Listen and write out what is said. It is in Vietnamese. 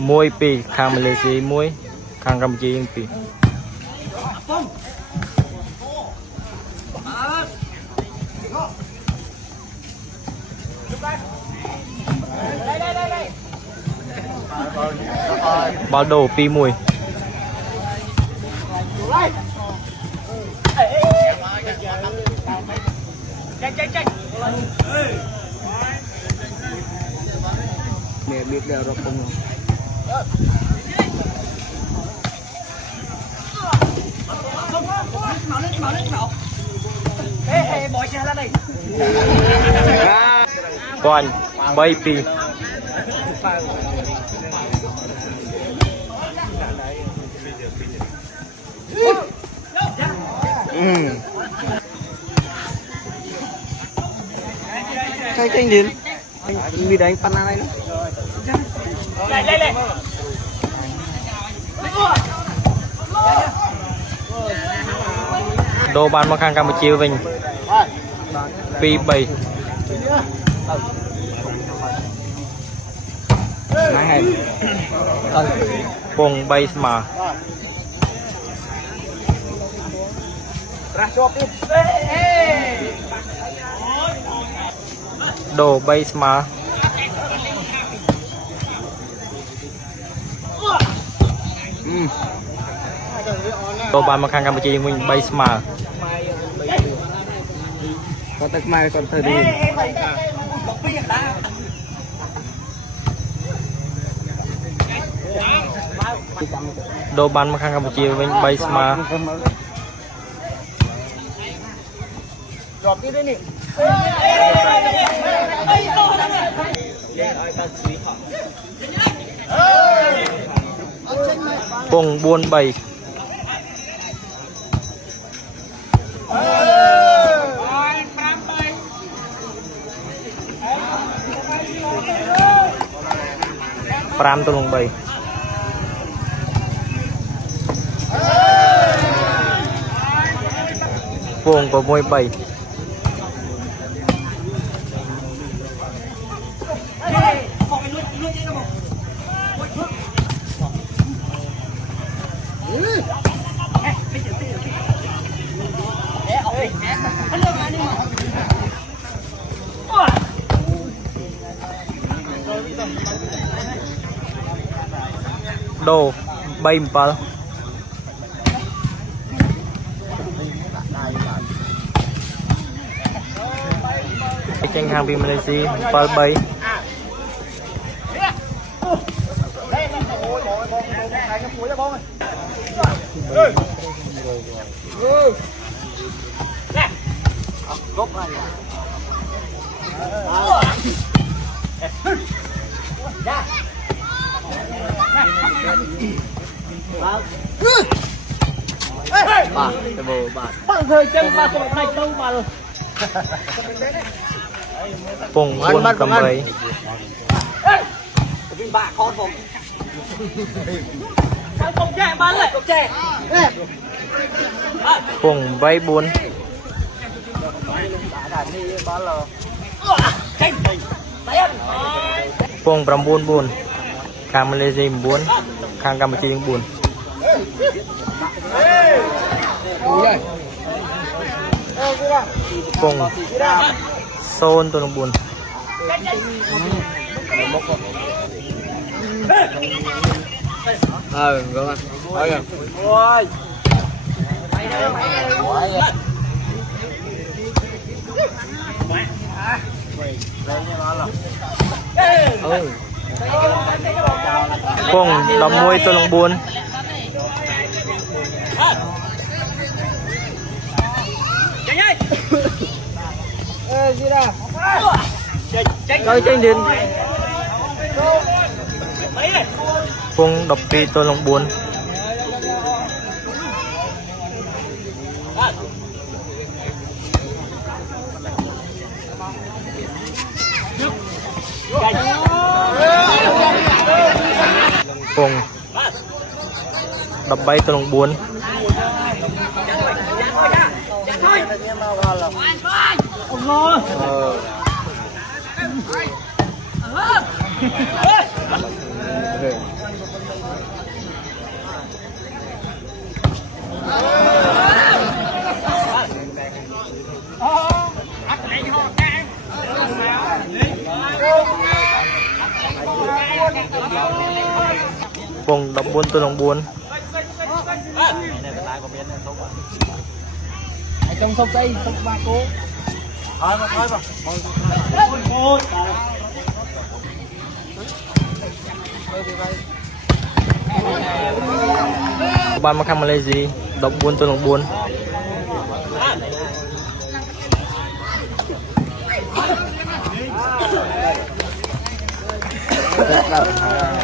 môi pi khang Malaysia môi khang Campuchia pi bao đồ pi mùi mẹ biết đều rồi không con bay pi cái tranh đến đi đánh pan này Lên. đồ bàn mà khang Campuchia mình pi bay này bông bay mà đồ bay mà đồ bàn mà khang Campuchia mình bay mà có tật mai còn thời đi đồ bàn mà khang Campuchia mình bay mà bông buôn bay Pram tolong bay bông có môi bay đồ baympal tranh hàng vì Malaysiampal bay Bạn thời chân ba của này tông bà rồi. bông buôn cầm bay Bà conผมkhông trẻ bán lại không trẻ bông bay buôn bông pram buôn buôn khang Malaysia buôn khang Campuchia buôn bông son tolong buôn ngon ôi bông đầm môi tolong buôn coi tranh đến bông đập pi tolong buôn bông đập bay tolong buôn 4ទល់នឹង4 trong sông đây sông ba cô thôi cô បានមកខាងម៉ាឡេស៊ី14ទល់នឹង4 Rất là